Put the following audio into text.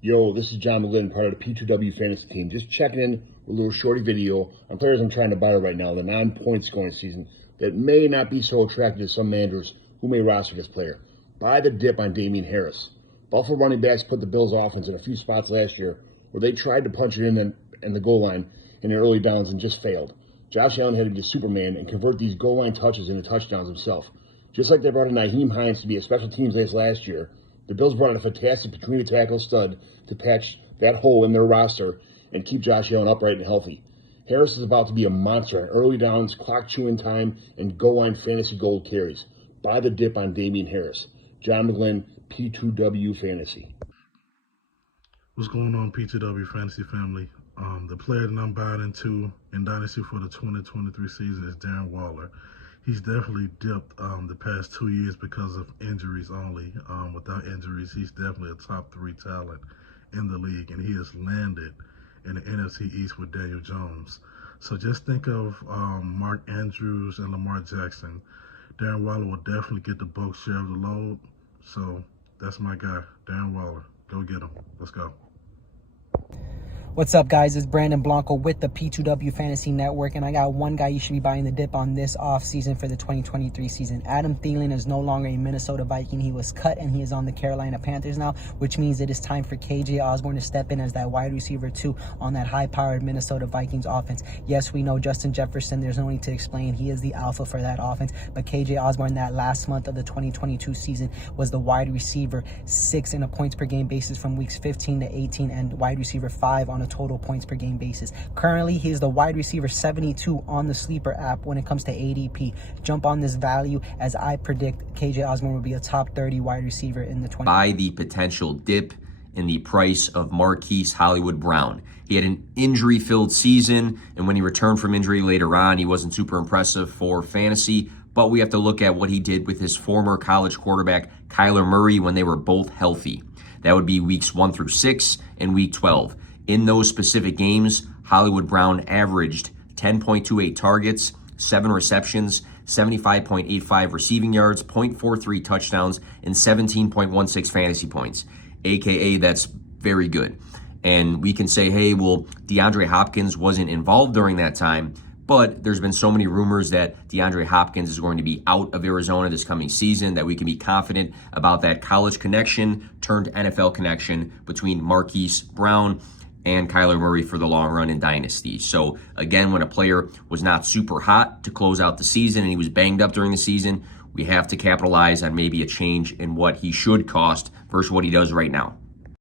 Yo, this is John McGlynn, part of the P2W fantasy team. Just checking in with a little shorty video on players I'm trying to buy right now, the non-point scoring season, that may not be so attractive to some managers who may roster this player. Buy the dip on Damian Harris. Buffalo running backs put the Bills' offense in a few spots last year where they tried to punch it in the goal line in the early downs and just failed. Josh Allen had to be Superman and convert these goal line touches into touchdowns himself. Just like they brought in Nyheim Hines to be a special teams ace last year, the Bills brought in a fantastic between-the-tackle stud to patch that hole in their roster and keep Josh Allen upright and healthy. Harris is about to be a monster in early downs, clock-chewing time, and goal-line fantasy gold carries. Buy the dip on Damian Harris. John McGlynn, P2W Fantasy. What's going on, P2W Fantasy family? The player that I'm buying into in Dynasty for the 2023 season is Darren Waller. He's definitely dipped the past 2 years because of injuries only. Without injuries, he's definitely a top 3 talent in the league, and he has landed in the NFC East with Daniel Jones. So just think of Mark Andrews and Lamar Jackson. Darren Waller will definitely get the bulk share of the load. So that's my guy, Darren Waller. Go get him. Let's go. What's up, guys? It's Brandon Blanco with the P2W Fantasy Network, and I got one guy you should be buying the dip on this offseason for the 2023 season. Adam Thielen is no longer a Minnesota Viking. He was cut, and he is on the Carolina Panthers now, which means it is time for KJ Osborne to step in as that wide receiver 2 on that high-powered Minnesota Vikings offense. Yes, we know Justin Jefferson. There's no need to explain. He is the alpha for that offense, but KJ Osborne that last month of the 2022 season was the wide receiver 6 in a points per game basis from weeks 15 to 18 and wide receiver 5 on a total points per game basis. Currently, he is the wide receiver 72 on the Sleeper app when it comes to ADP. Jump on this value as I predict KJ Osborne will be a top 30 wide receiver in the 20. By the potential dip in the price of Marquise Hollywood Brown. He had an injury-filled season, and when he returned from injury later on, he wasn't super impressive for fantasy, but we have to look at what he did with his former college quarterback, Kyler Murray, when they were both healthy. That would be weeks 1 through 6 and week 12. In those specific games, Hollywood Brown averaged 10.28 targets, 7 receptions, 75.85 receiving yards, 0.43 touchdowns, and 17.16 fantasy points. AKA, that's very good. And we can say, hey, well, DeAndre Hopkins wasn't involved during that time, but there's been so many rumors that DeAndre Hopkins is going to be out of Arizona this coming season that we can be confident about that college connection turned NFL connection between Marquise Brown and Kyler Murray for the long run in Dynasty. So again, when a player was not super hot to close out the season and he was banged up during the season, we have to capitalize on maybe a change in what he should cost versus what he does right now.